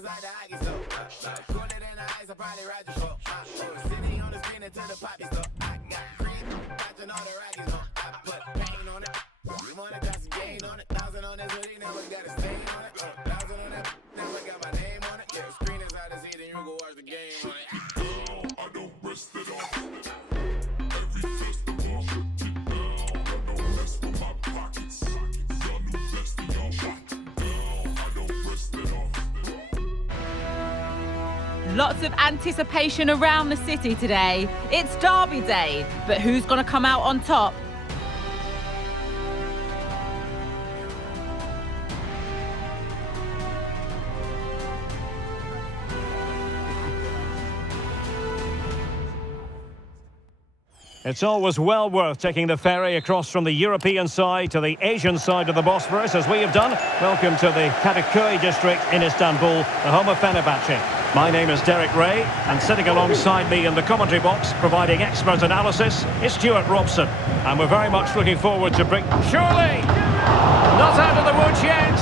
inside the hockey store. Cooler than the ice, I probably ride the shore. Sitting on the spin into the poppy store. I got cream, catching all the raggies on. I put pain on it. You wanna got some gain on it. 1,000 on this hoodie, never got a stain on it. 1,000 on that, never got my name on it. Yeah, screen inside the seat, and you go watch the game on it. I don't rest it off. Every festival, shut it down. I don't mess with my pockets. Y'all new best and y'all shut it down. I don't rest it off. Lots of anticipation around the city today. It's Derby Day, but who's going to come out on top? It's always well worth taking the ferry across from the European side to the Asian side of the Bosphorus, as we have done. Welcome to the Kadıköy district in Istanbul, the home of Fenerbahçe. My name is Derek Ray, and sitting alongside me in the commentary box, providing expert analysis, is Stuart Robson. And we're very much looking forward to surely! Not out of the woods yet!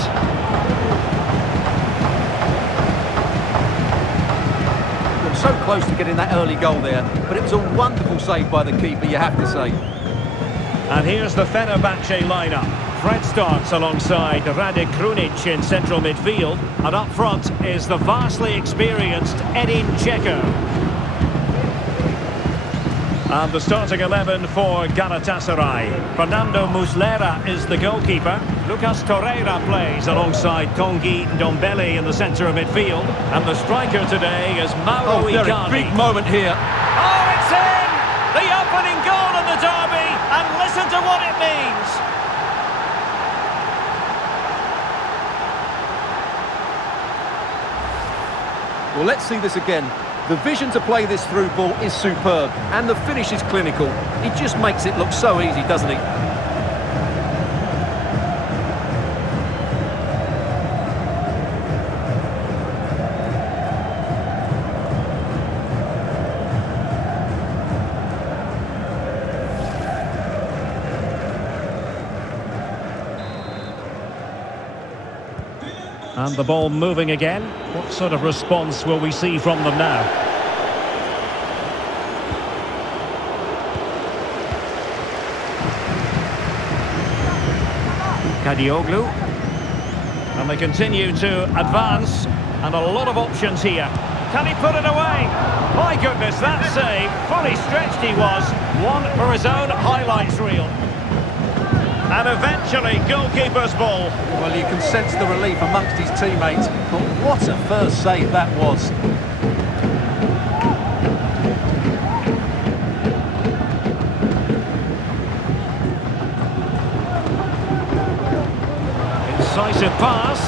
So close to getting that early goal there, but it was a wonderful save by the keeper, you have to say. And here's the Fenerbahçe lineup. Fred starts alongside Rade Krunic in central midfield, and up front is the vastly experienced Edin Džeko. And the starting 11 for Galatasaray. Fernando Muslera is the goalkeeper. Lucas Torreira plays alongside Tanguy Ndombele in the centre of midfield. And the striker today is Mauro Icardi. Big moment here. Oh, it's in! The opening goal in the derby, and listen to what it means. Well, let's see this again. The vision to play this through ball is superb, and the finish is clinical. He just makes it look so easy, doesn't he? And the ball moving again. What sort of response will we see from them now? Kadıoğlu. And they continue to advance. And a lot of options here. Can he put it away? My goodness, that save. Fully stretched he was. One for his own highlights reel. And eventually, goalkeeper's ball. Well, you can sense the relief amongst his teammates, but what a first save that was. Incisive pass.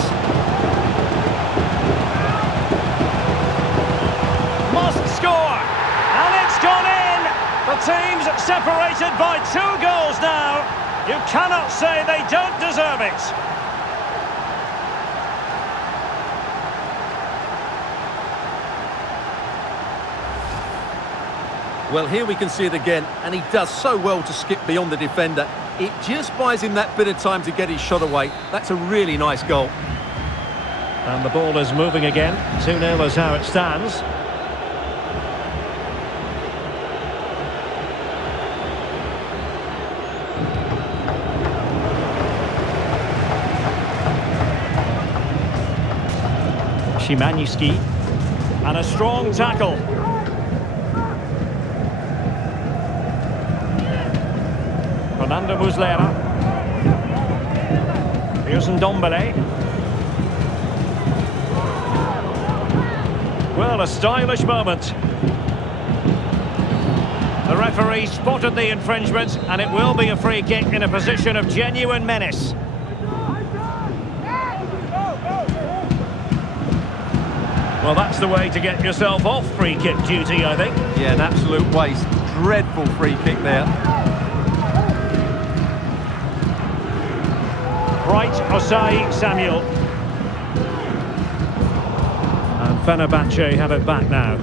Must score. And it's gone in. The team's separated by 2 goals now. You cannot say they don't deserve it. Well, here we can see it again, and he does so well to skip beyond the defender. It just buys him that bit of time to get his shot away. That's a really nice goal. And the ball is moving again. 2-0 is how it stands. Szymanski, and a strong tackle. Fernando Muslera. Here's Ndombele. Well, a stylish moment. The referee spotted the infringement, and it will be a free kick in a position of genuine menace. Well, that's the way to get yourself off free kick duty, I think. Yeah, an absolute waste. Dreadful free kick there. Bright Osayi-Samuel. And Fenerbahçe have it back now.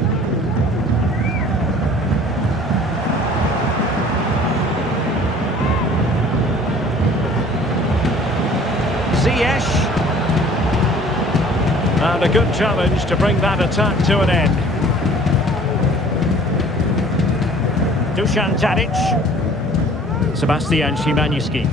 Ziyech. And a good challenge to bring that attack to an end. Dušan Tadić. Sebastian Szymanski.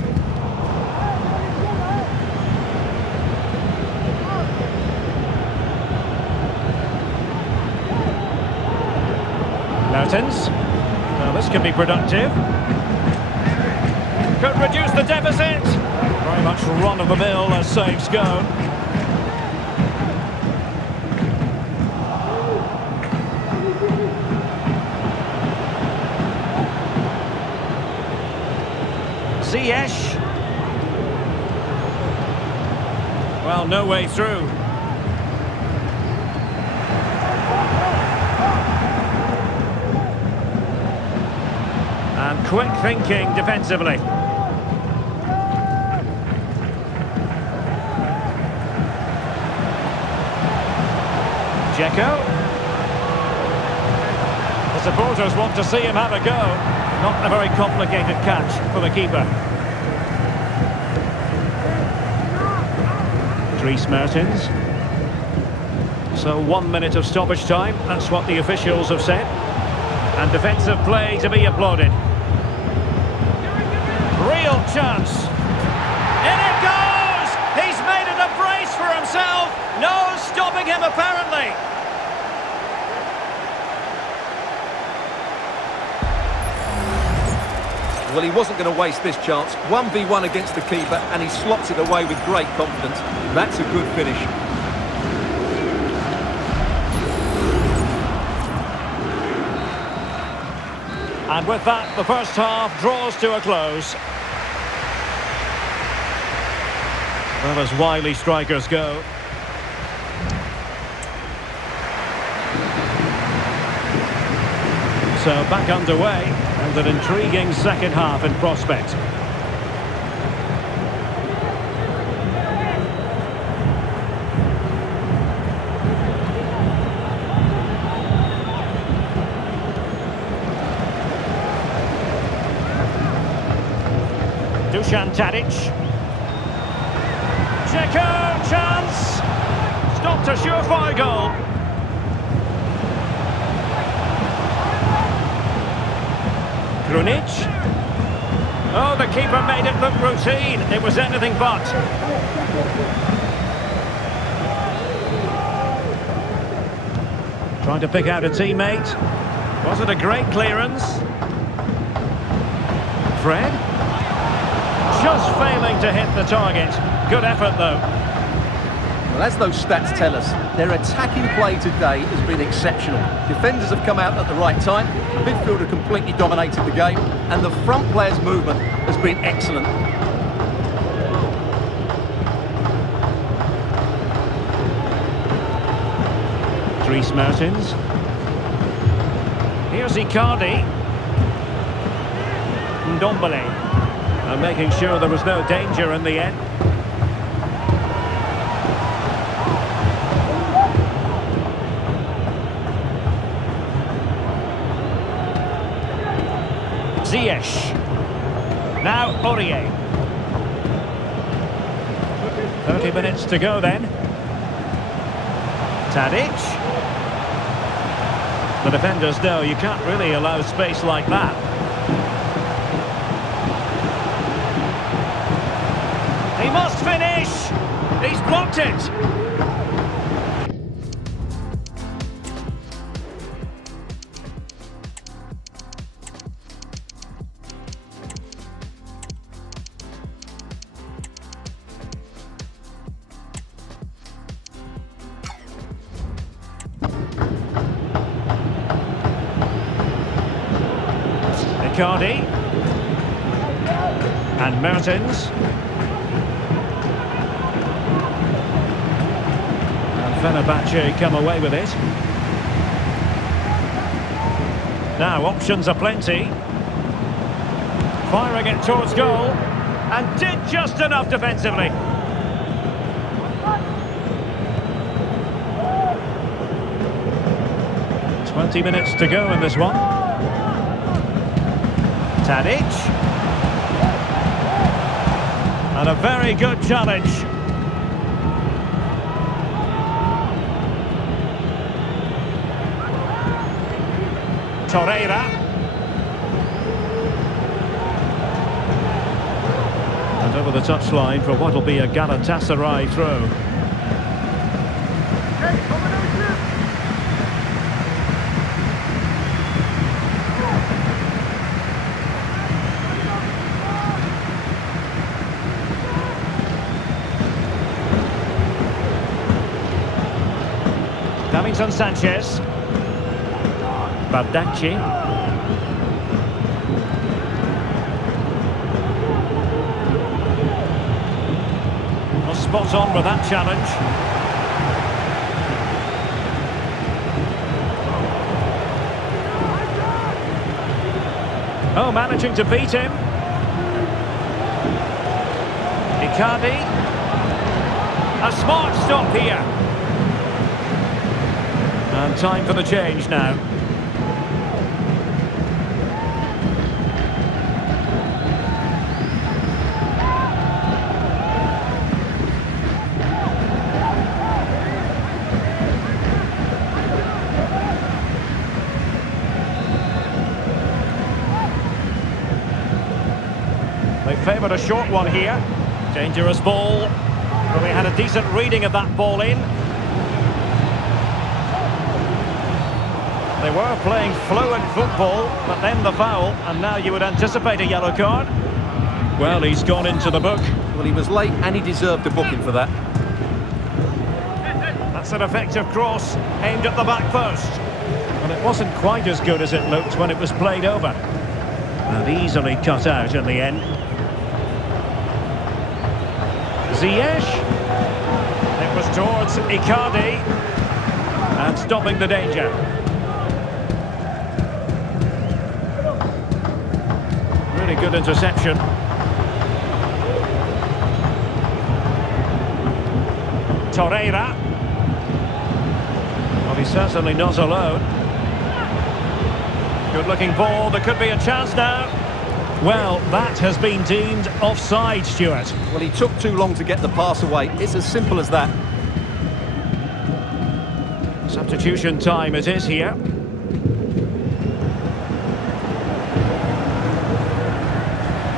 Mertens. Now this can be productive. Could reduce the deficit. Very much run-of-the-mill as saves go. Ziyech. Well, no way through. And quick thinking defensively. Džeko. The supporters want to see him have a go. Not a very complicated catch for the keeper. Dries Mertens. So 1 minute of stoppage time, that's what the officials have said. And defensive play to be applauded. Real chance. In it goes! He's made it a brace for himself. No stopping him apparently. Well, he wasn't going to waste this chance. 1v1 against the keeper, and he slots it away with great confidence. That's a good finish. And with that, the first half draws to a close. Well, as wily strikers go. So back underway, and an intriguing second half in prospect. Dušan Tadić. Džeko, chance! Stopped a surefire goal. Krunic. Oh, the keeper made it look routine. It was anything but. Trying to pick out a teammate. Was it a great clearance? Fred? Just failing to hit the target. Good effort, though. Well, as those stats tell us, their attacking play today has been exceptional. Defenders have come out at the right time, the midfielder completely dominated the game, and the front players' movement has been excellent. Dries Mertens. Here's Icardi. Ndombele. And making sure there was no danger in the end. Ziyech. Now Aurier. 30 minutes to go then. Tadić. The defenders know you can't really allow space like that. He must finish! He's blocked it! Icardi. And Mertens. Fenerbahçe come away with it. Now options are plenty. Firing it towards goal. And did just enough defensively. "20 minutes to go in this one. Tadić. And a very good challenge. Torreira. And over the touchline for what will be a Galatasaray throw. Davinson Sánchez. Bardakcı. Well, spot on with that challenge. Oh, managing to beat him. Icardi. A smart stop here. And time for the change now. They favoured a short one here. Dangerous ball. But we had a decent reading of that ball in. They were playing fluent football, but then the foul, and now you would anticipate a yellow card. Well, he's gone into the book. Well, he was late and he deserved a booking for that. That's an effective cross, aimed at the back post. Well, it wasn't quite as good as it looked when it was played over. And easily cut out in the end. Ziyech. It was towards Icardi. And stopping the danger. Really good interception. Torreira. Well, he's certainly not alone. Good looking ball, there could be a chance now. Well, that has been deemed offside, Stuart. Well, he took too long to get the pass away. It's as simple as that. Substitution time it is here.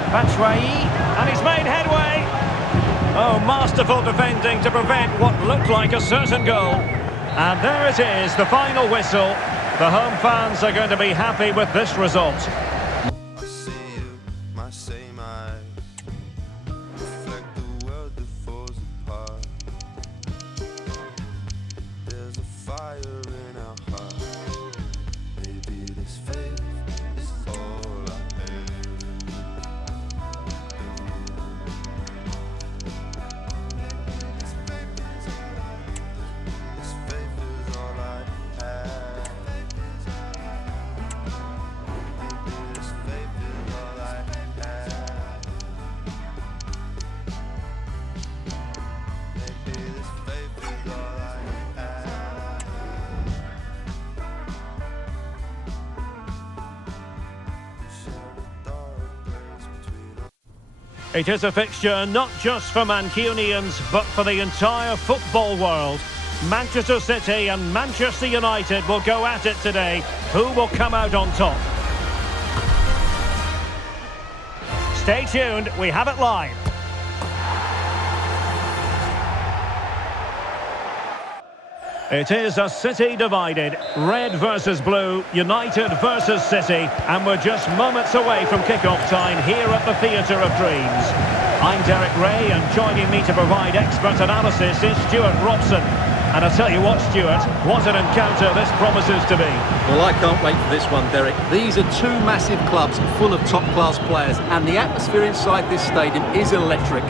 Batshuayi, and he's made headway. Oh, masterful defending to prevent what looked like a certain goal. And there it is, the final whistle. The home fans are going to be happy with this result. I see you, my same eyes reflect the world that falls apart. There's a fire in our heart. Maybe this faith is all I have. This faith is all I have. This faith is all I have. Maybe this faith is all I have. We share a dark place between us. It is a fixture not just for Mancunians, but for the entire football world. Manchester City and Manchester United will go at it today. Who will come out on top? Stay tuned, we have it live. It is a City divided. Red versus blue, United versus City. And we're just moments away from kick-off time here at the Theatre of Dreams. I'm Derek Ray, and joining me to provide expert analysis is Stuart Robson. And I tell you what, Stuart, what an encounter this promises to be. Well, I can't wait for this one, Derek. These are two massive clubs full of top-class players, and the atmosphere inside this stadium is electric.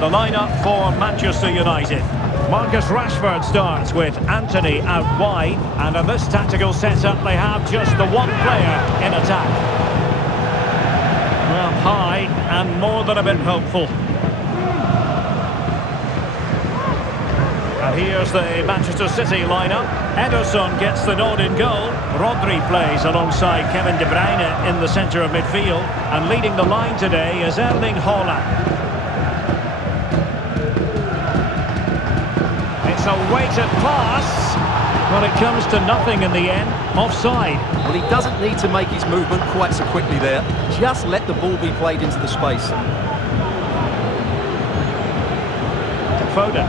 The lineup for Manchester United. Marcus Rashford starts with Antony out wide, and in this tactical setup they have just the one player in attack. Well, high and more than a bit hopeful. And here's the Manchester City lineup. Ederson gets the nod in goal. Rodri plays alongside Kevin De Bruyne in the centre of midfield, and leading the line today is Erling Haaland. It's a weighted pass. Well, it comes to nothing in the end. Offside. Well, he doesn't need to make his movement quite so quickly there. Just let the ball be played into the space. Foden.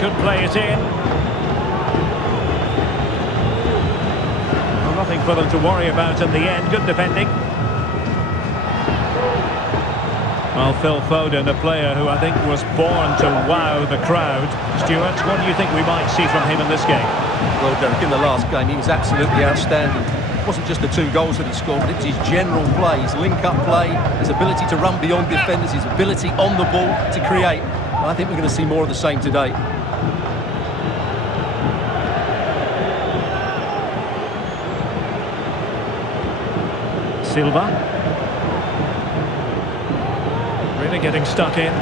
Could play it in. Well, nothing for them to worry about in the end. Good defending. Well, Phil Foden, a player who I think was born to wow the crowd. Stuart, what do you think we might see from him in this game? Well, Derek, in the last game, he was absolutely outstanding. It wasn't just the 2 goals that he scored, but it's his general play, his link-up play, his ability to run beyond defenders, his ability on the ball to create. And I think we're going to see more of the same today. Silva. Really getting stuck in.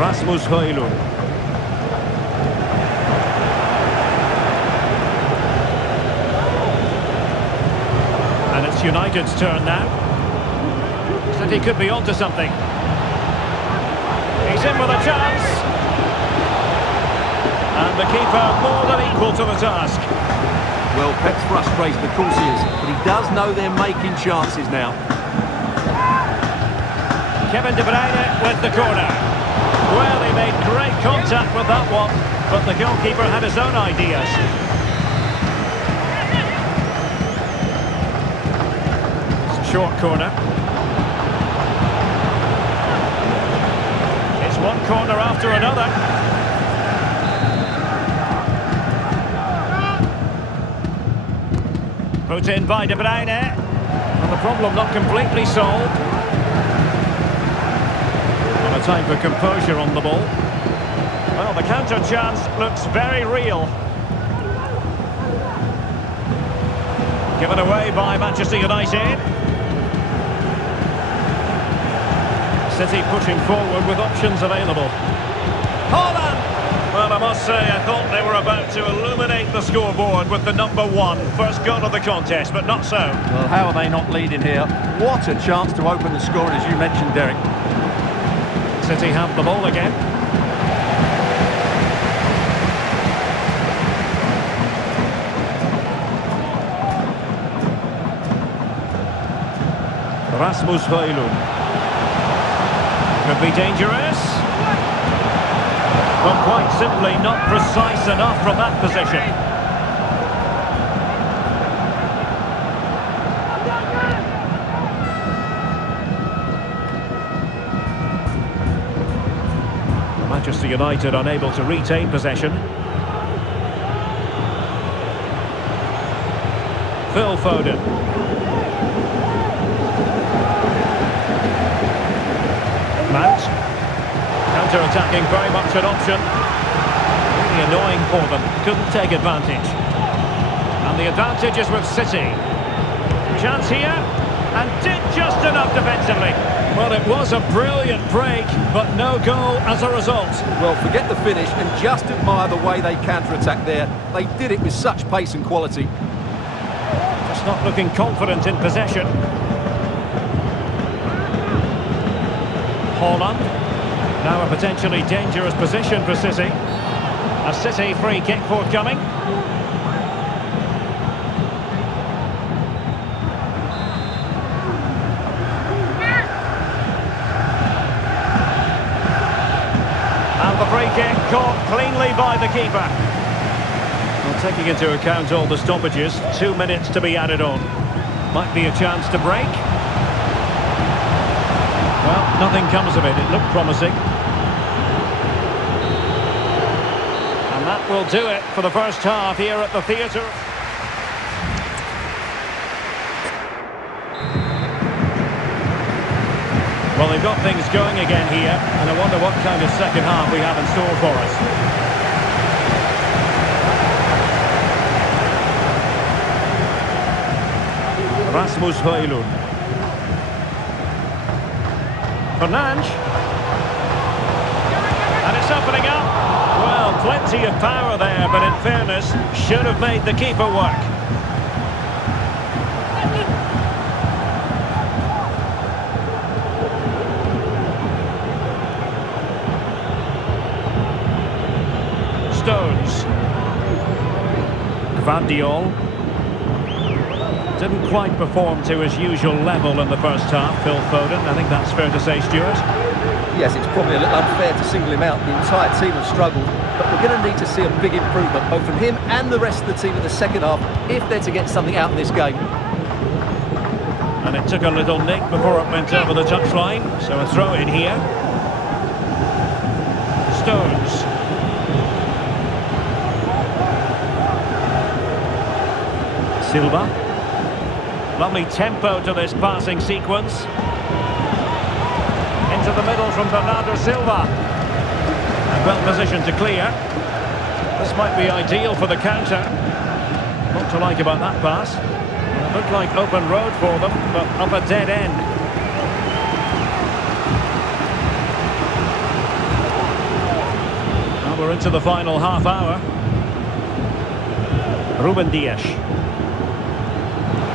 Rasmus Højlund. And it's United's turn now. City could be onto something. He's in with a chance. And the keeper more than equal to the task. Well, Pep's frustrated, of course he is, but he does know they're making chances now. Kevin De Bruyne with the corner. Well, he made great contact with that one, but the goalkeeper had his own ideas. It's a short corner. It's one corner after another. Put in by De Bruyne. And the problem not completely solved. And a time for composure on the ball. Well, the counter chance looks very real. Given away by Manchester United. City pushing forward with options available. Haaland! Well, I must say, I thought they were about to illuminate the scoreboard with the #1 first goal of the contest, but not so. Well, how are they not leading here? What a chance to open the score, as you mentioned, Derek. City have the ball again. Rasmus Højlund. Could be dangerous. Well, quite simply not precise enough from that position. Manchester United unable to retain possession. Phil Foden. Mount. Counter-attacking, very much an option. Really annoying for them. Couldn't take advantage. And the advantage is with City. Chance here. And did just enough defensively. Well, it was a brilliant break, but no goal as a result. Well, forget the finish and just admire the way they counter-attack there. They did it with such pace and quality. Just not looking confident in possession. Haaland. Now a potentially dangerous position for City. A City free kick forthcoming. And the free kick caught cleanly by the keeper. Well, taking into account all the stoppages, 2 minutes to be added on. Might be a chance to break. Well, nothing comes of it. It looked promising. And that will do it for the first half here at the theatre. Well, they've got things going again here, and I wonder what kind of second half we have in store for us. Rasmus Højlund. Fernandes. And it's opening up. Well, plenty of power there, but in fairness, should have made the keeper work. Gvardiol. Didn't quite perform to his usual level in the first half, Phil Foden. I think that's fair to say, Stuart. Yes, it's probably a little unfair to single him out. The entire team have struggled, but we're going to need to see a big improvement, both from him and the rest of the team in the second half, if they're to get something out of this game. And it took a little nick before it went over the touchline, so a throw in here. Stones. Silva. Lovely tempo to this passing sequence. Into the middle from Bernardo Silva. And well positioned to clear. This might be ideal for the counter. What to like about that pass? It looked like open road for them, but up a dead end. Well, we're into the final half hour. Ruben Dias.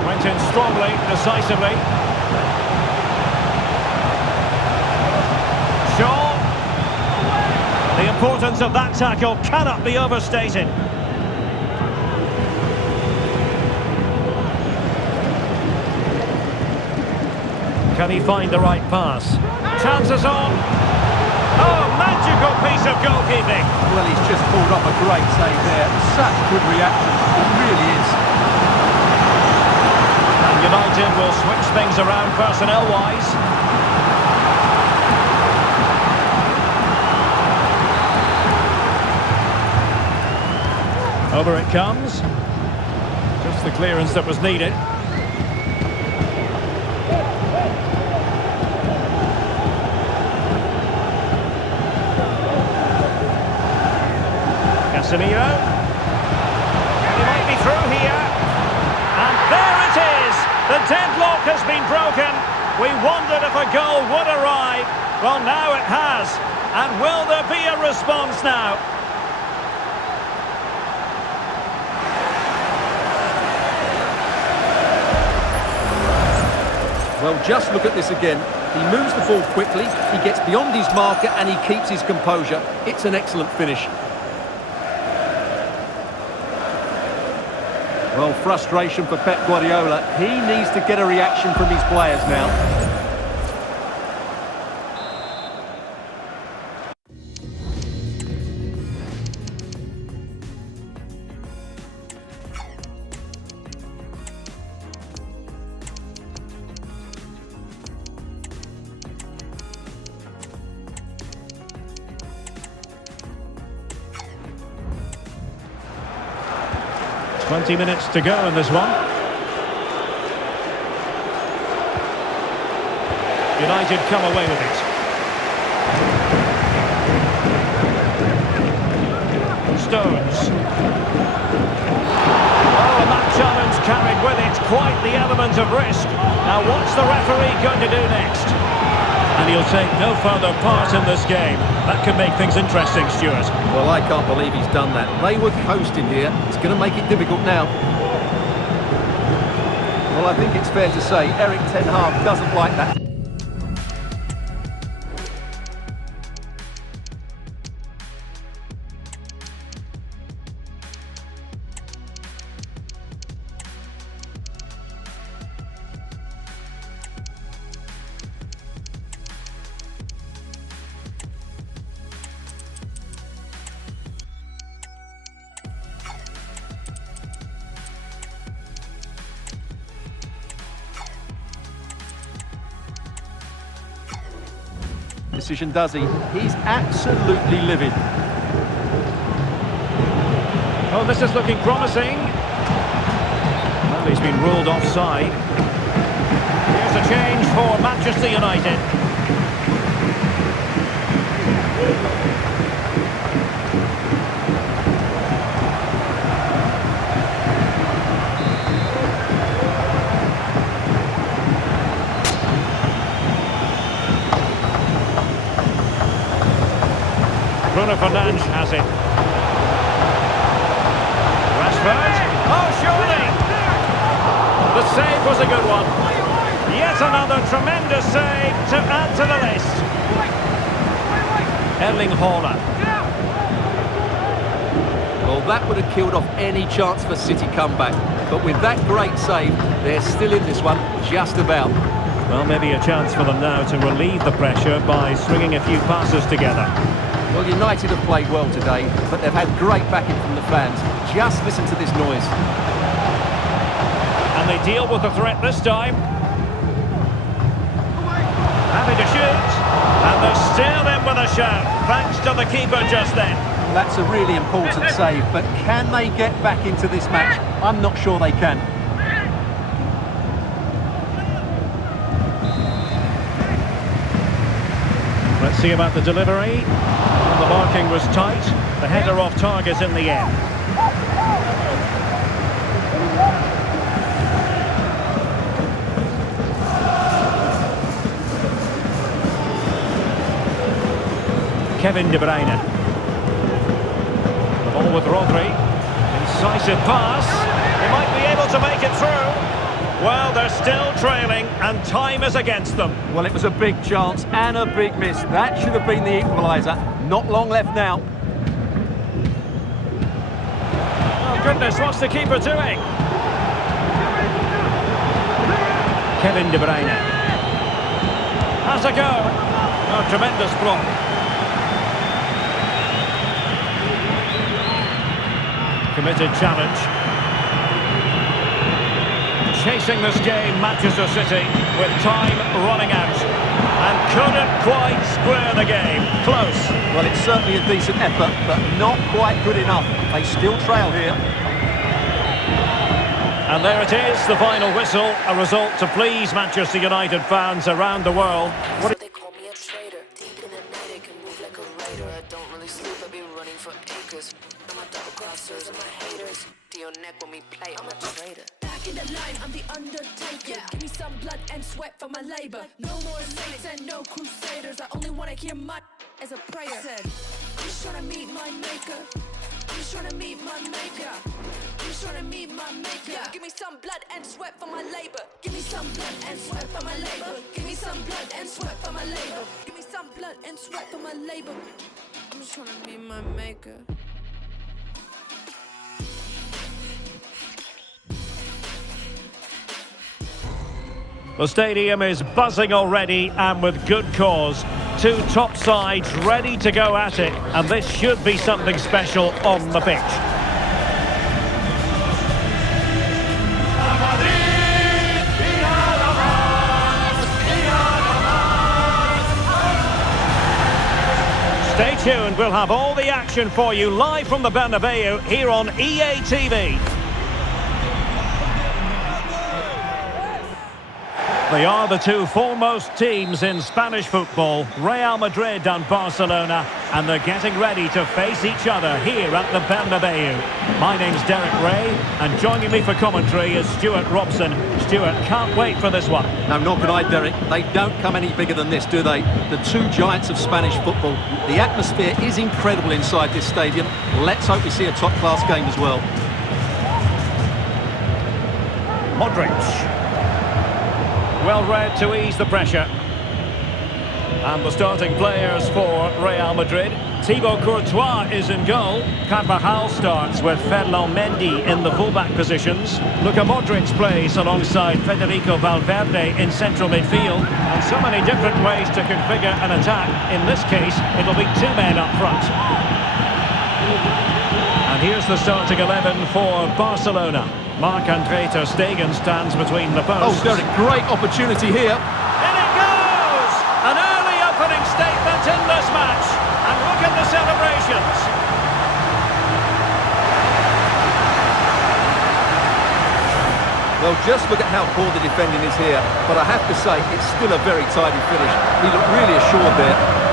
Went in strongly, decisively. Shaw. The importance of that tackle cannot be overstated. Can he find the right pass? Chances on. Oh, magical piece of goalkeeping. Well, he's just pulled off a great save there. Such good reaction. It really is. United will switch things around personnel-wise. Over it comes. Just the clearance that was needed. Casemiro. He might be through here. And there it is! The deadlock has been broken. We wondered if a goal would arrive. Well, now it has. And will there be a response now? Well, just look at this again. He moves the ball quickly, he gets beyond his marker and he keeps his composure. It's an excellent finish. Well, frustration for Pep Guardiola. He needs to get a reaction from his players now. Twenty minutes to go in this one. United come away with it. Stones. Oh, and that challenge carried with it quite the element of risk. Now what's the referee going to do next? And he'll take no further part in this game. That could make things interesting, Stuart. Well, I can't believe he's done that. They were coasting here. It's going to make it difficult now. Well, I think it's fair to say Erik ten Hag doesn't like that. Decision, does he? He's absolutely livid. Oh, this is looking promising. Well, he's been ruled offside. Here's a change for Manchester United. Bruno Fernandes has it. Rashford. Oh, surely! The save was a good one. Yet another tremendous save to add to the list. Erling Haaland. Well, that would have killed off any chance for City comeback. But with that great save, they're still in this one, just about. Well, maybe a chance for them now to relieve the pressure by stringing a few passes together. Well, United have played well today, but they've had great backing from the fans. Just listen to this noise. And they deal with the threat this time. Happy to shoot. And they're still in with a shout, thanks to the keeper just then. That's a really important save, but can they get back into this match? I'm not sure they can. Let's see about the delivery. The marking was tight. The header off target in the end. Kevin De Bruyne. The ball with Rodri. Incisive pass. They might be able to make it through. Well, they're still trailing and time is against them. Well, it was a big chance and a big miss. That should have been the equaliser. Not long left now. Oh, goodness, what's the keeper doing? Kevin De Bruyne. Has a go. Oh, tremendous block. Committed challenge. Chasing this game, Manchester City, with time running out. And couldn't quite square the game. Close. Well, it's certainly a decent effort, but not quite good enough. They still trail here. And there it is, the final whistle. A result to please Manchester United fans around the world. So they call me a traitor. Deep in the night, I can move like a raider. I don't really sleep, I be running for acres. I'm a double crossers and my haters. To your neck when we play, I'm a traitor. Back in the line, I'm the undertaker. Give me some blood and sweat for my labor. No more saints and no crusaders. I only wanna hear my as a prayer. Said, I'm just trying to meet my maker. I'm just trying to meet my maker. I'm just trying to meet my maker. Give me some blood and sweat for my labor. Give me some blood and sweat for my labor. Give me some blood and sweat for my labor. Give me some blood and sweat for my labor. I'm just trying to meet my maker. The stadium is buzzing already, and with good cause. Two top sides ready to go at it, and this should be something special on the pitch. Stay tuned, we'll have all the action for you live from the Bernabeu here on EA TV. They are the two foremost teams in Spanish football, Real Madrid and Barcelona, and they're getting ready to face each other here at the Bernabeu. My name's Derek Ray, and joining me for commentary is Stuart Robson. Stuart, can't wait for this one. No, not good eye, Derek. They don't come any bigger than this, do they? The two giants of Spanish football. The atmosphere is incredible inside this stadium. Let's hope we see a top-class game as well. Modric. Well read to ease the pressure. And the starting players for Real Madrid. Thibaut Courtois is in goal. Carvajal starts with Ferland Mendy in the fullback positions. Luka Modric plays alongside Federico Valverde in central midfield. And so many different ways to configure an attack. In this case, it'll be two men up front. And here's the starting 11 for Barcelona. Marc-Andre ter Stegen stands between the posts. Oh, Derek, great opportunity here. In it goes! An early opening statement in this match. And look at the celebrations. Well, just look at how poor the defending is here. But I have to say, it's still a very tidy finish. He looked really assured there.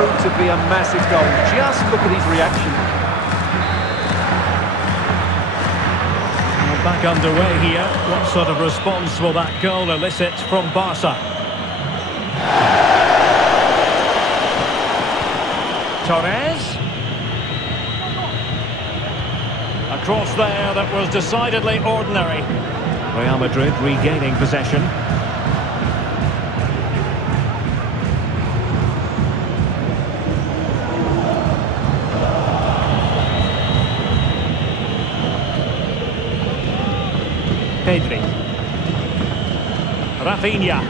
To be a massive goal. Just look at his reaction. Well, back underway here. What sort of response will that goal elicit from Barca? Torres. A cross there that was decidedly ordinary. Real Madrid regaining possession. Pedri. Rafinha.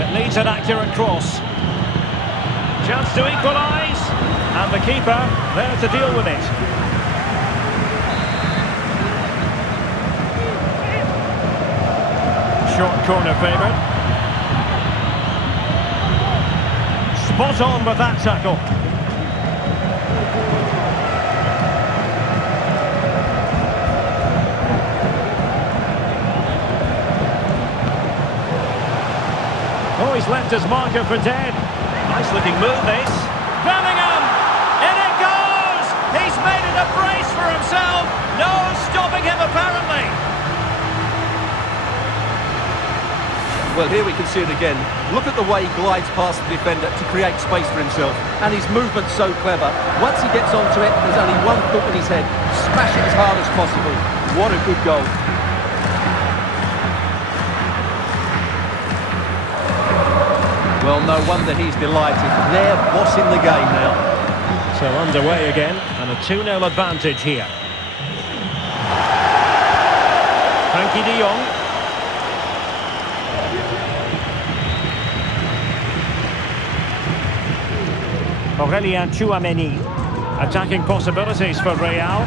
It needs an accurate cross. Chance to equalise. And the keeper there to deal with it. Short corner favoured. Spot on with that tackle. Oh, he's left his marker for dead. Nice looking move, this. Bellingham! In it goes! He's made it a brace for himself. No stopping him, apparently. Well, here we can see it again. Look at the way he glides past the defender to create space for himself. And his movement's so clever. Once he gets onto it, there's only one thought in his head. Smash it as hard as possible. What a good goal. Well, no wonder he's delighted. They're bossing the game now. So underway again, and a 2-0 advantage here. Frenkie de Jong. Aurélien Tchouaméni. Attacking possibilities for Real.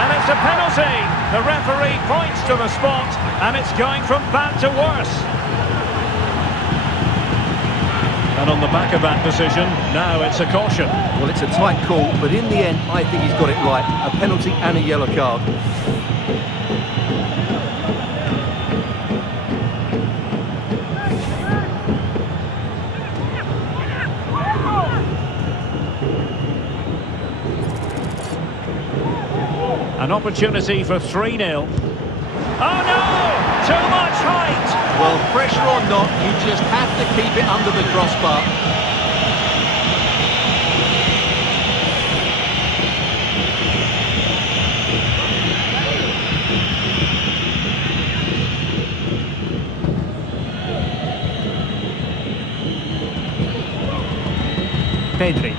And it's a penalty. The referee points to the spot, and it's going from bad to worse. And on the back of that decision, now it's a caution. Well, it's a tight call, but in the end, I think he's got it right. A penalty and a yellow card. An opportunity for 3-0. Oh no! Too much height! Well, pressure or not, you just have to keep it under the crossbar. Pedri.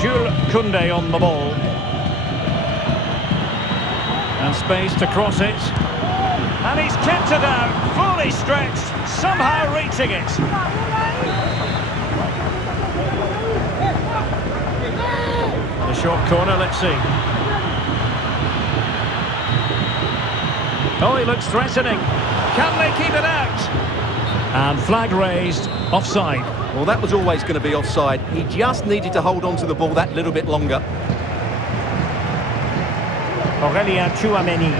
Jules Koundé on the ball. And space to cross it. And he's kept it out, fully stretched, somehow reaching it. On the short corner, let's see. Oh, he looks threatening. Can they keep it out? And flag raised, offside. Well, that was always going to be offside. He just needed to hold on to the ball that little bit longer. Aurélien Tchouaméni.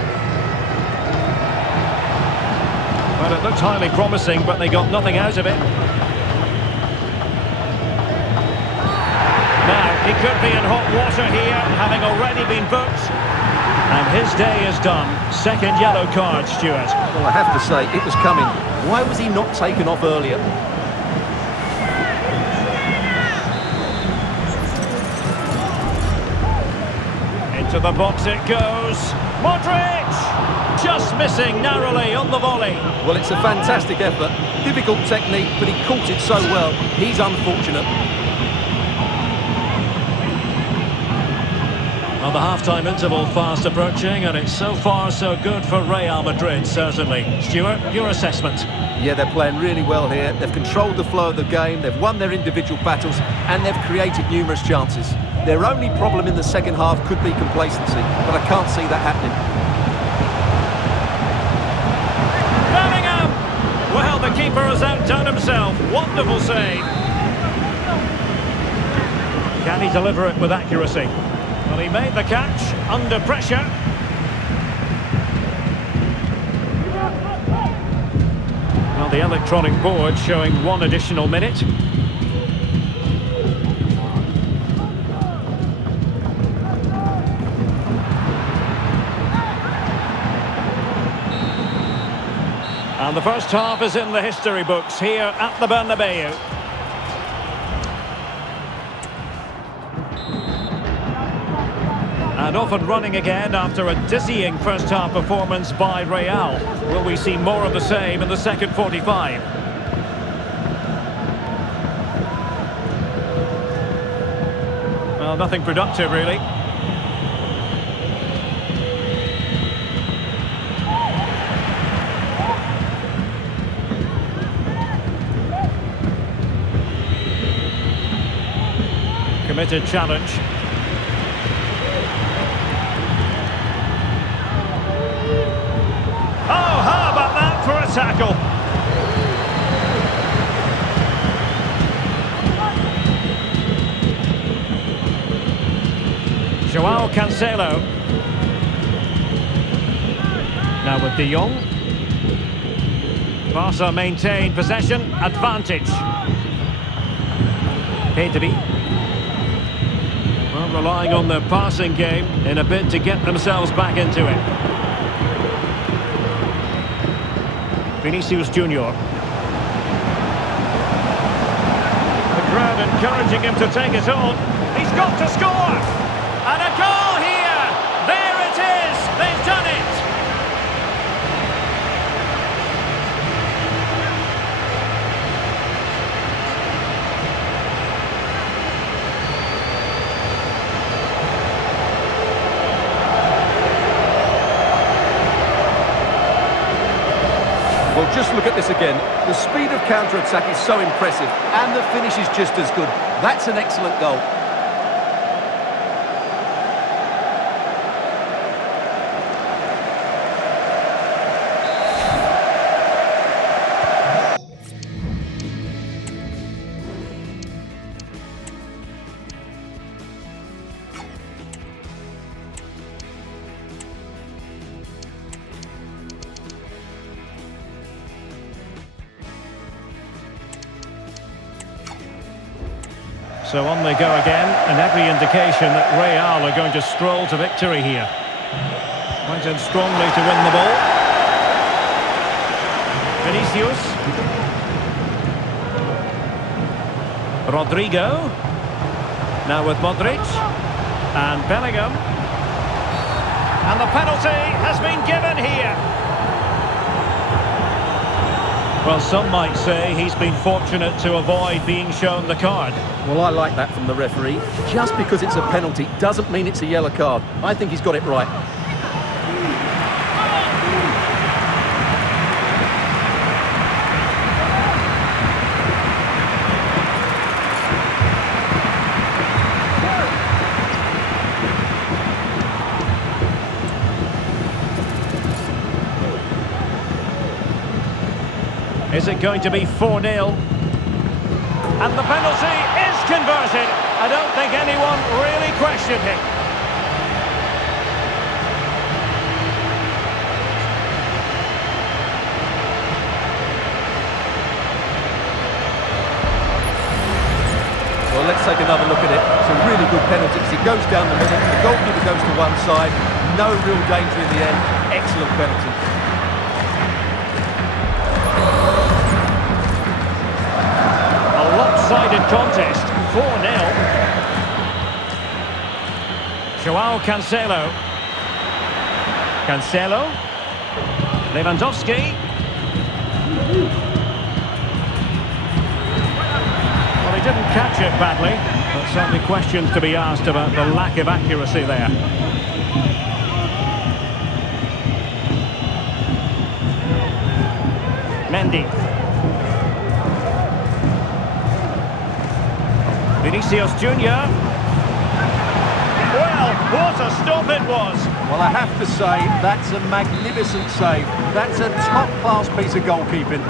Well, it looked highly promising, but they got nothing out of it. Now, he could be in hot water here, having already been booked. And his day is done. Second yellow card, Stuart. Well, I have to say, it was coming. Why was he not taken off earlier? Into the box it goes. Modric! Just missing narrowly on the volley. Well, it's a fantastic effort. Difficult technique, but he caught it so well. He's unfortunate. Well, the half-time interval fast approaching, and it's so far so good for Real Madrid, certainly. Stuart, your assessment? Yeah, they're playing really well here. They've controlled the flow of the game, they've won their individual battles, and they've created numerous chances. Their only problem in the second half could be complacency, but I can't see that happening. Well, the keeper has outdone himself. Wonderful save. Can he deliver it with accuracy? Well, he made the catch under pressure. Well, the electronic board showing one additional minute. And the first half is in the history books here at the Bernabeu. And off and running again after a dizzying first-half performance by Real. Will we see more of the same in the second 45? Well, nothing productive, really. Committed challenge. Oh, how about that for a tackle? João Cancelo. Now with De Jong. Barca maintain possession, advantage. Pedri. Well, relying on the passing game in a bid to get themselves back into it. Vinicius Junior. The crowd encouraging him to take it on. He's got to score! And a goal here! There it is! They've done it! Well, just look at this again. The speed of counter-attack is so impressive, and the finish is just as good. That's an excellent goal. So on they go again, and every indication that Real are going to stroll to victory here. Went in strongly to win the ball. Vinicius. Rodrigo. Now with Modric. And Bellingham. And the penalty has been given here. Well, some might say he's been fortunate to avoid being shown the card. Well, I like that from the referee. Just because it's a penalty doesn't mean it's a yellow card. I think he's got it right. Is it going to be 4-0? And the penalty is converted. I don't think anyone really questioned him. Well, let's take another look at it. It's a really good penalty because it goes down the middle. The goalkeeper goes to one side. No real danger in the end. Excellent penalty. Lopsided contest, 4-0. João Cancelo. Cancelo. Lewandowski. Well, he didn't catch it badly, but certainly questions to be asked about the lack of accuracy there. Mendy. Vinicius Junior. Well, what a stop it was. Well, I have to say, that's a magnificent save. That's a top-class piece of goalkeeping.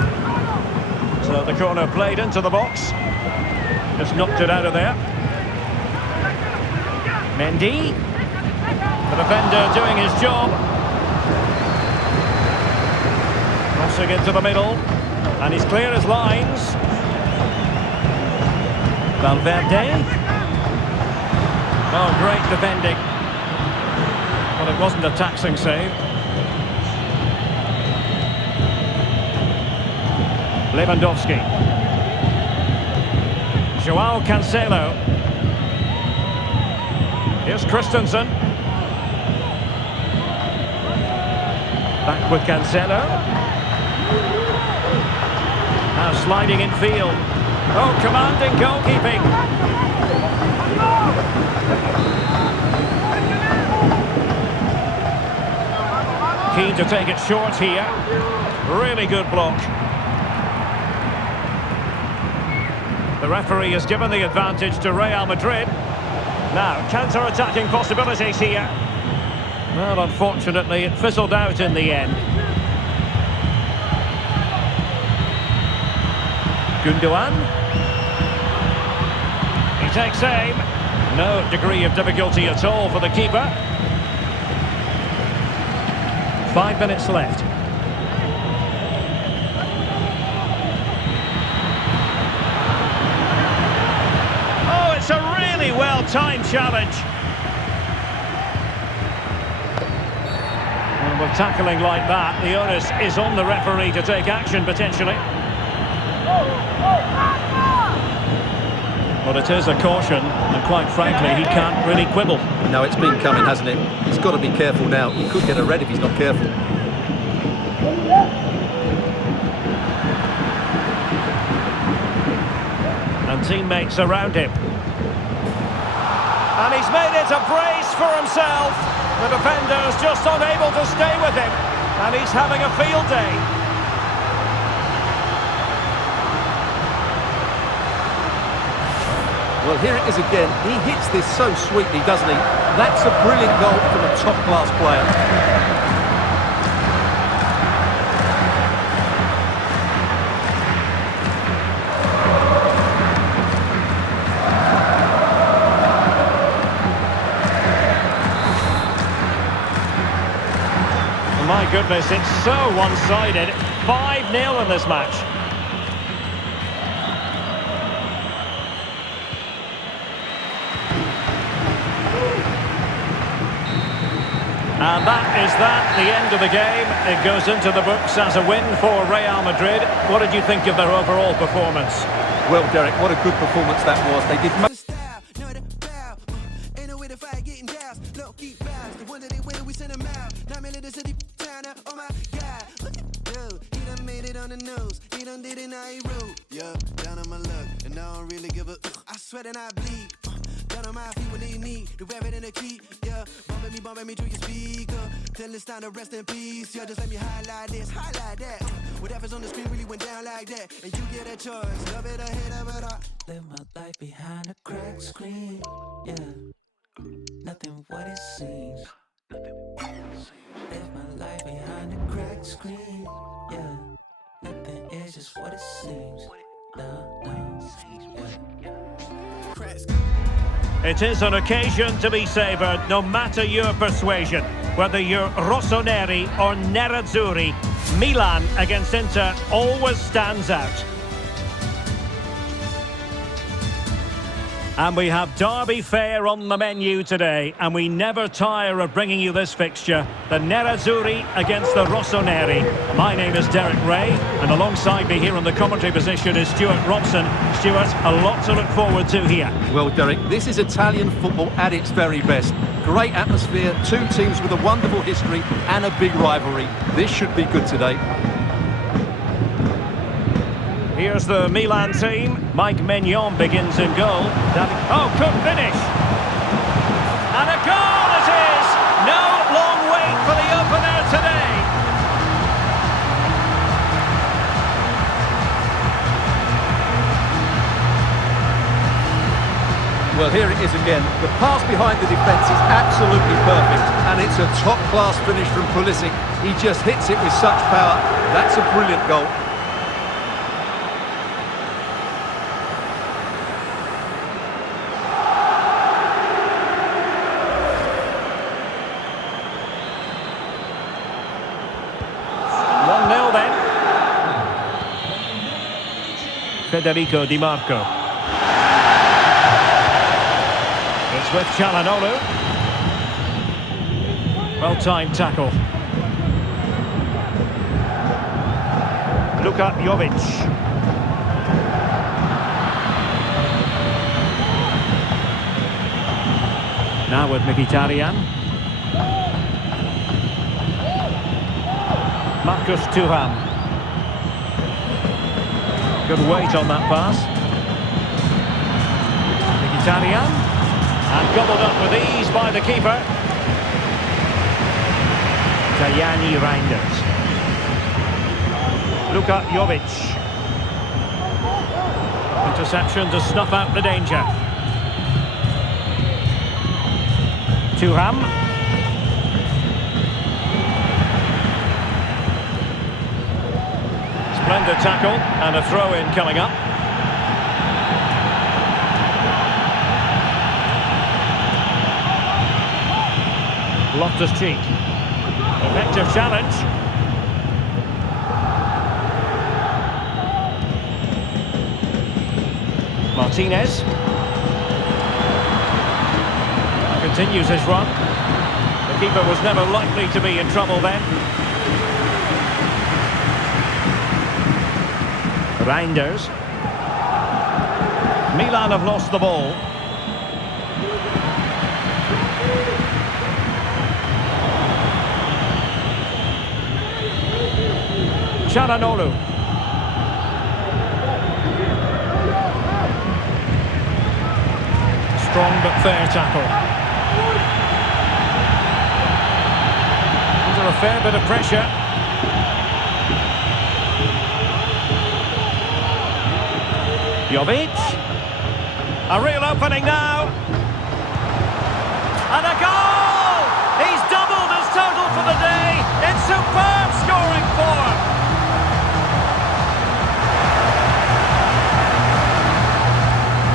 So the corner played into the box. Just knocked it out of there. Mendy. The defender doing his job. Crossing into the middle. And he's clear as lines. Valverde. Oh, great defending. Well, it wasn't a taxing save. Lewandowski. João Cancelo. Here's Christensen. Back with Cancelo. Now sliding in field. Oh, commanding goalkeeping. Keen to take it short here. Really good block. The referee has given the advantage to Real Madrid. Now, counter-attacking possibilities here. Well, unfortunately, it fizzled out in the end. Gundogan. He takes aim. No degree of difficulty at all for the keeper. 5 minutes left. Oh, it's a really well-timed challenge. And with tackling like that, the onus is on the referee to take action potentially. Well, it is a caution, and quite frankly, he can't really quibble. No, it's been coming, hasn't it? He's got to be careful now. He could get a red if he's not careful. And teammates around him. And he's made it a brace for himself. The defender's just unable to stay with him, and he's having a field day. Well, here it is again. He hits this so sweetly, doesn't he? That's a brilliant goal from a top-class player. My goodness, it's so one-sided. 5-0 in this match. And that is the end of the game. It goes into the books as a win for Real Madrid. What did you think of their overall performance? Well, Derek, what a good performance that was. They did down on my luck, and I don't really give a. I sweat and I bleed. Down on my feet when they need the rabbit in the key. Yeah, bumping me through your speaker. Till it's time to rest in peace. Yeah, just let me highlight this, highlight that. Whatever's on the screen really went down like that, and you get a choice. Love it or hate it, I live my life behind a cracked screen. Yeah, nothing what it seems. Live my life behind a cracked screen. Yeah, nothing is just what it seems. No, yeah. It is an occasion to be savoured, no matter your persuasion. Whether you're rossoneri or nerazzurri, Milan against Inter always stands out. And we have derby fare on the menu today, and we never tire of bringing you this fixture. The Nerazzurri against the Rossoneri. My name is Derek Ray, and alongside me here in the commentary position is Stuart Robson. Stuart, a lot to look forward to here. Well, Derek, this is Italian football at its very best. Great atmosphere, two teams with a wonderful history and a big rivalry. This should be good today. Here's the Milan team. Mike Maignan begins in goal. Oh, could finish. And a goal it is! No long wait for the opener today. Well, here it is again. The pass behind the defence is absolutely perfect, and it's a top-class finish from Pulisic. He just hits it with such power. That's a brilliant goal. Federico Di Marco. It's with Çalhanoğlu. Well-timed tackle. Luka Jovic. Now with Mkhitaryan. Marcus Thuram. Good weight on that pass. Mkhitaryan. And gobbled up with ease by the keeper. Tajani Reinders. Luka Jovic. Interception to snuff out the danger. Thuram. Splendid tackle and a throw-in coming up. Loftus-Cheek. Effective challenge. Martinez. Continues his run. The keeper was never likely to be in trouble then. Reinders. Milan have lost the ball. Çalhanoğlu. Strong but fair tackle. Under a fair bit of pressure. Jovic. A real opening now. And a goal! He's doubled his total for the day. It's superb scoring form.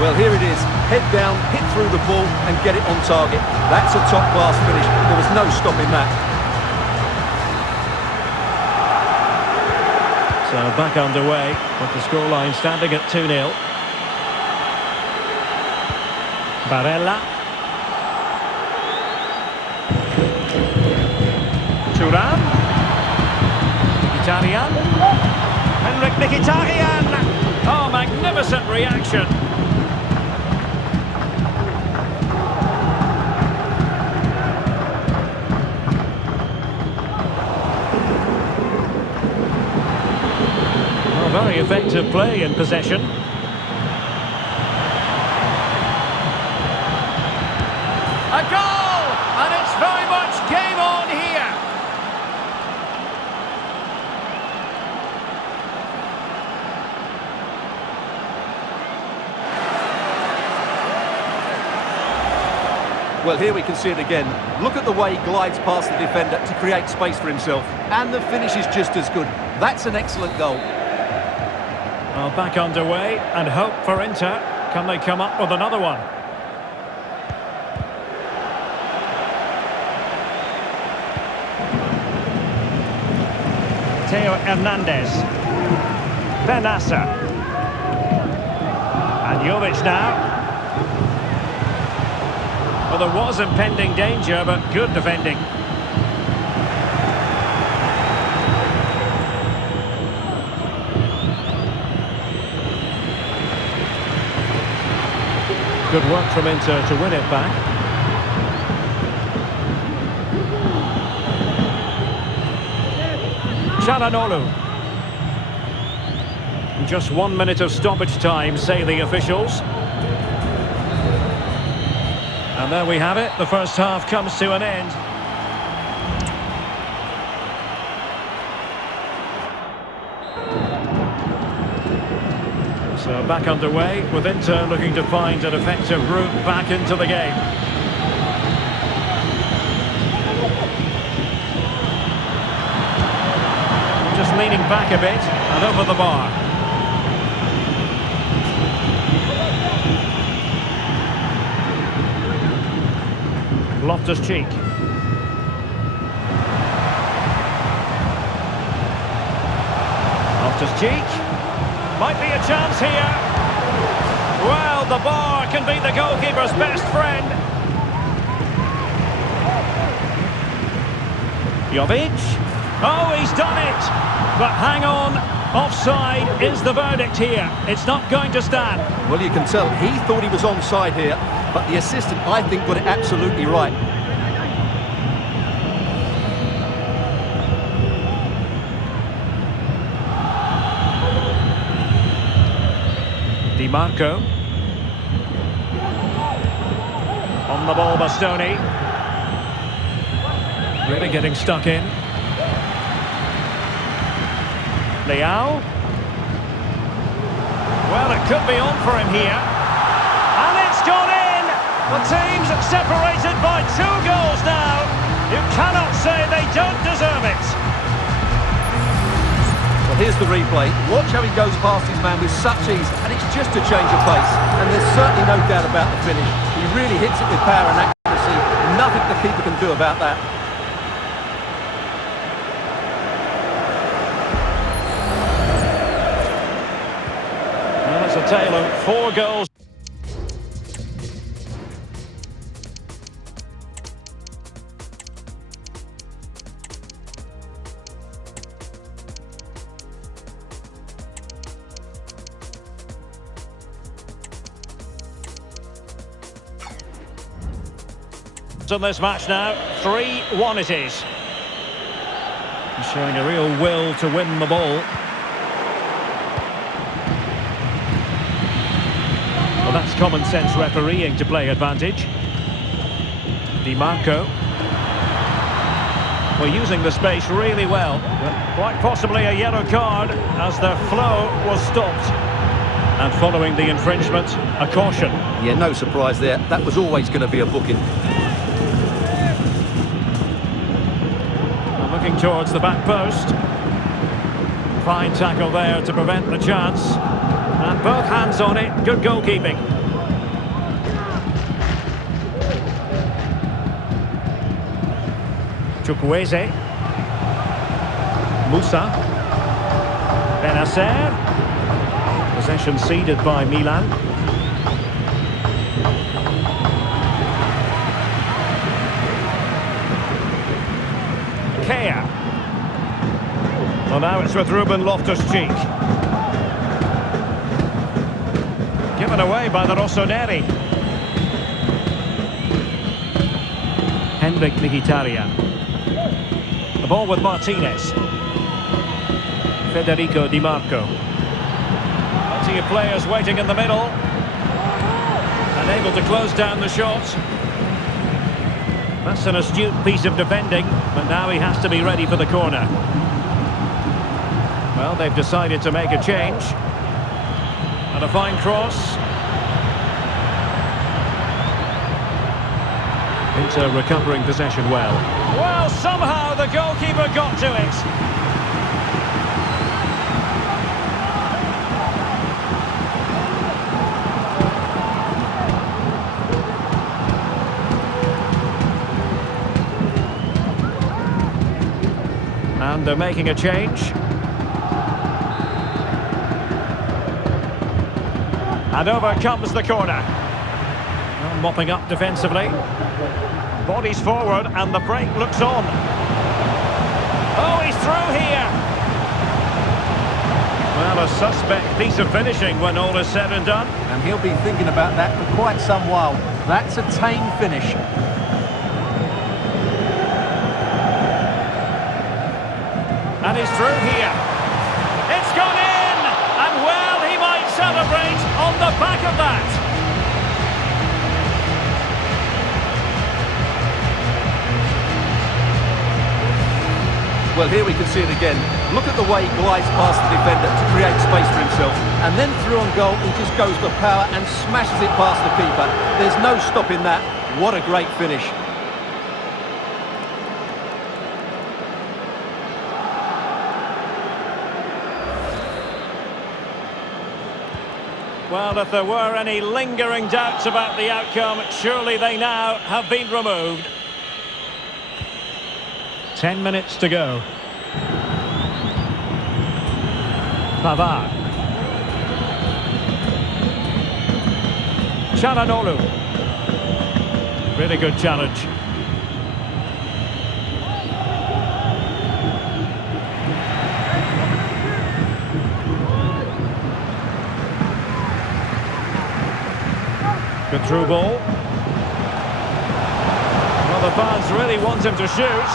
Well, here it is. Head down, hit through the ball and get it on target. That's a top-class finish. There was no stopping that. So back underway, with the scoreline standing at 2-0. Barella. Thuram. Mkhitaryan. Henrik Mkhitaryan. Oh, magnificent reaction. Very effective play in possession. A goal! And it's very much game on here. Well, here we can see it again. Look at the way he glides past the defender to create space for himself. And the finish is just as good. That's an excellent goal. Well, back underway and hope for Inter. Can they come up with another one? Theo Hernandez. Benassa. And Jovic now. Well, there was impending danger, but good defending. Good work from Inter to win it back. Çalhanoğlu. Just 1 minute of stoppage time, say the officials. And there we have it. The first half comes to an end. So back underway, with Inter looking to find an effective route back into the game. Just leaning back a bit and over the bar. Loftus-Cheek. Loftus-Cheek. Might be a chance here. Well, the bar can be the goalkeeper's best friend. Jovic. Oh, he's done it. But hang on. Offside is the verdict here. It's not going to stand. Well, you can tell he thought he was onside here, but the assistant, I think, got it absolutely right. Di Marco. On the ball, Bastoni. Really getting stuck in. Leao. Well, it could be on for him here. And it's gone in! The team's separated by 2 goals now. You cannot say they don't deserve it. Well, here's the replay. Watch how he goes past his man with such ease, and it's just a change of pace. And there's certainly no doubt about the finish. He really hits it with power and accuracy. Nothing the keeper can do about that. Well, it's a tale of 4 goals. In this match now, 3-1 it is. He's showing a real will to win the ball. Well, that's common sense refereeing to play advantage. Di Marco. Well, using the space really well. But quite possibly a yellow card as the flow was stopped. And following the infringement, a caution. Yeah, no surprise there. That was always going to be a booking. Looking towards the back post. Fine tackle there to prevent the chance. And both hands on it. Good goalkeeping. Chukwueze. Musa. Benacer. Possession ceded by Milan. Well, now it's with Ruben Loftus-Cheek. Given away by the Rossoneri. Henrik Mkhitaryan. The ball with Martinez. Federico Di Marco. Plenty of players waiting in the middle. Unable to close down the shot. That's an astute piece of defending, but now he has to be ready for the corner. Well, they've decided to make a change. And a fine cross. Inter recovering possession well. Well, somehow the goalkeeper got to it. And they're making a change. And over comes the corner. Well, mopping up defensively. Bodies forward and the break looks on. Oh, he's through here. Well, a suspect piece of finishing when all is said and done. And he'll be thinking about that for quite some while. That's a tame finish. And he's through here. It's gone in! And well, he might celebrate on the back of that. Well, here we can see it again. Look at the way he glides past the defender to create space for himself. And then through on goal, he just goes for power and smashes it past the keeper. There's no stopping that. What a great finish. Well, if there were any lingering doubts about the outcome, surely they now have been removed. 10 minutes to go. Pavard. Çalhanoğlu. Really good challenge. Good through ball. Well, the fans really want him to shoot.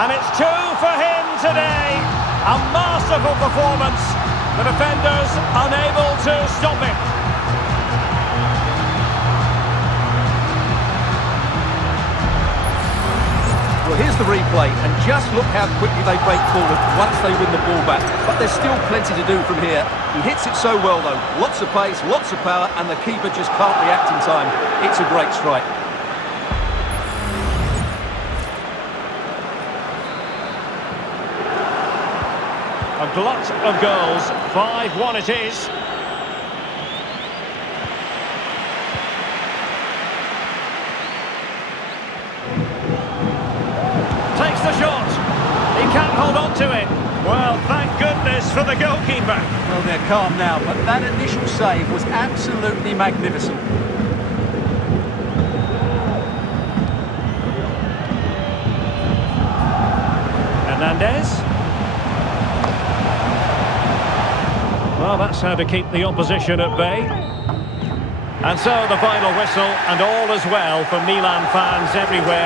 And it's 2 for him today. A masterful performance. The defenders unable to stop him. replay, and just look how quickly they break forward once they win the ball back. But there's still plenty to do from here. He hits it so well though, lots of pace, lots of power, and the keeper just can't react in time. It's a great strike. A glut of goals, 5-1 it is. Takes the shot. He can't hold on to it. Well, thank goodness for the goalkeeper. Well, they're calm now, but that initial save was absolutely magnificent. Hernandez. Well, that's how to keep the opposition at bay. And so the final whistle, and all is well for Milan fans everywhere.